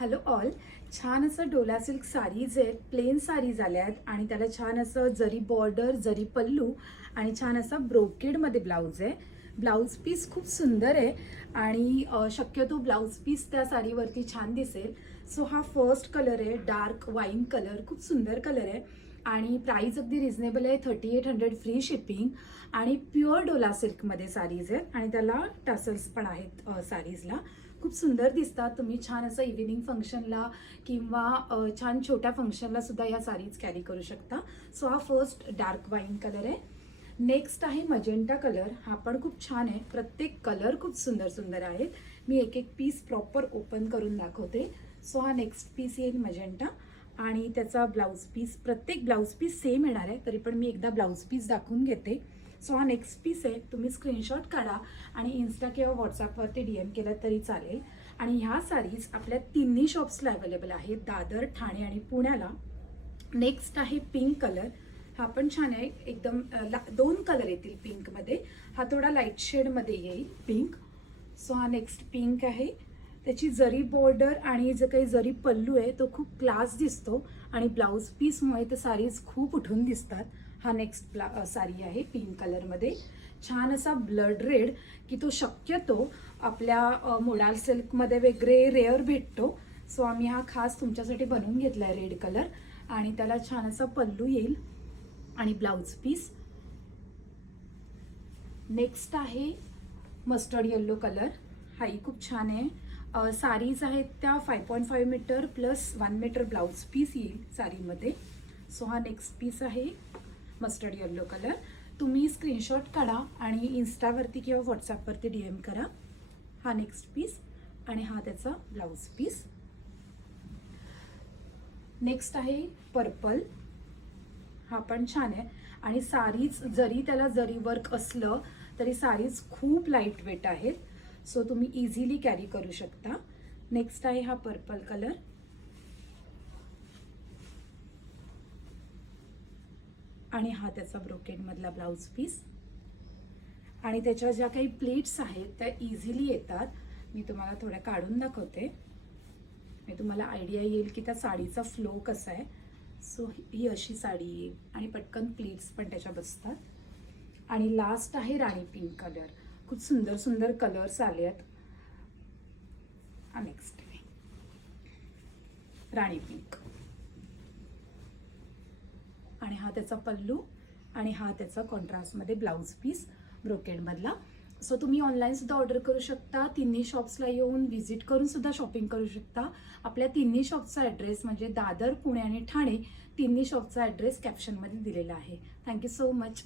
Hello all. छान असं Dola silk sarees आहेत, प्लेन साडीज आल्या आहेत आणि त्याला छान असं जरी बॉर्डर, जरी पल्लू आणि छान असा ब्रोकेडमध्ये ब्लाऊज आहे. ब्लाऊज पीस खूप सुंदर आहे आणि शक्यतो ब्लाऊज पीस त्या साडीवरती छान दिसेल. सो हा फर्स्ट कलर आहे, डार्क वाईन कलर, खूप सुंदर कलर आहे आणि प्राईस अगदी रिझनेबल आहे. 3800 फ्री शिपिंग आणि प्युअर डोला सिल्कमध्ये साडीज आहेत आणि त्याला टसल्स पण आहेत साडीजला. खूप सुंदर दिसतात. तुम्ही छान असं इव्हिनिंग फंक्शनला किंवा छान छोट्या फंक्शनला सुद्धा ह्या साडीज कॅरी करू शकता. सो हा फर्स्ट डार्क वाईन कलर आहे. नेक्स्ट आहे मजेंटा कलर. हा पण खूप छान आहे. प्रत्येक कलर खूप सुंदर सुंदर आहेत. मी एक एक पीस प्रॉपर ओपन करून दाखवते. सो हा नेक्स्ट पीस येईल मजेंटा आणि त्याचा ब्लाऊज पीस, प्रत्येक ब्लाऊज पीस सेम येणार आहे, तरी पण मी एकदा ब्लाऊज पीस दाखवून घेते. सो हा नेक्स्ट पीस आहे. तुम्ही स्क्रीनशॉट काढा आणि इन्स्टा किंवा व्हॉट्सअपवरती DM केलं तरी चालेल. आणि ह्या साडीज आपल्या तिन्ही शॉप्सला अवेलेबल आहेत, दादर, ठाणे आणि पुण्याला. नेक्स्ट आहे पिंक कलर. हा पण छान आहे एकदम. दोन कलर येतील पिंकमध्ये. हा थोडा लाईट शेडमध्ये येईल पिंक. सो हा नेक्स्ट पिंक आहे. त्याची जरी बॉर्डर आणि जे काही जरी पल्लू आहे तो खूप क्लास दिसतो आणि ब्लाऊज पीसमुळे ते साडीज खूप उठून दिसतात. हा नेक्स्ट साडी आहे पिंक कलरमध्ये. छान असा ब्लड रेड, की तो शक्यतो आपल्या मोडाल सिल्कमध्ये वगैरे रेअर भेटतो. सो आम्ही हा खास तुमच्यासाठी बनवून घेतला आहे रेड कलर आणि त्याला छान असा पल्लू येईल आणि ब्लाऊज पीस. नेक्स्ट आहे मस्टर्ड येल्लो कलर. हाही खूप छान आहे. साडीज आहेत त्या 5.5 metre plus 1 metre blouse piece येईल साडीमध्ये. सो हा नेक्स्ट पीस आहे मस्टर्ड येल्लो कलर. तुम्ही स्क्रीनशॉट काढा आणि इन्स्टावरती किंवा व्हॉट्सॲपवरती DM करा. हा नेक्स्ट पीस आणि हा त्याचा ब्लाऊज पीस. नेक्स्ट आहे पर्पल. हा पण छान आहे आणि साडीज जरी त्याला जरी वर्क असलं तरी साडीज खूप लाईट वेट आहेत. सो तुम्ही इझिली कॅरी करू शकता. नेक्स्ट आहे हा पर्पल कलर आणि हा त्याचा ब्रोकेडमधला ब्लाऊज पीस. आणि त्याच्या ज्या काही प्लेट्स आहेत त्या इझिली येतात. मी तुम्हाला थोड्या काढून दाखवते, मी तुम्हाला आयडिया येईल की त्या साडीचा फ्लो कसा आहे. सो ही अशी साडी येईल आणि पटकन प्लेट्स पण त्याच्या बसतात. आणि लास्ट आहे राणी पिंक कलर. खूप सुंदर सुंदर कलर्स आले आहेत. नेक्स्ट आहे राणी पिंक आणि हा त्याचा पल्लू आणि हा त्याचा कॉन्ट्रास्टमध्ये ब्लाऊज पीस ब्रोकेडमधला. सो तुम्ही ऑनलाईन सुद्धा ऑर्डर करू शकता. तिन्ही शॉप्सला येऊन व्हिजिट करून सुद्धा शॉपिंग करू शकता. आपल्या तिन्ही शॉपचा ॲड्रेस म्हणजे दादर, पुणे आणि ठाणे, तिन्ही शॉपचा ॲड्रेस कॅप्शनमध्ये दिलेला आहे. Thank you so much.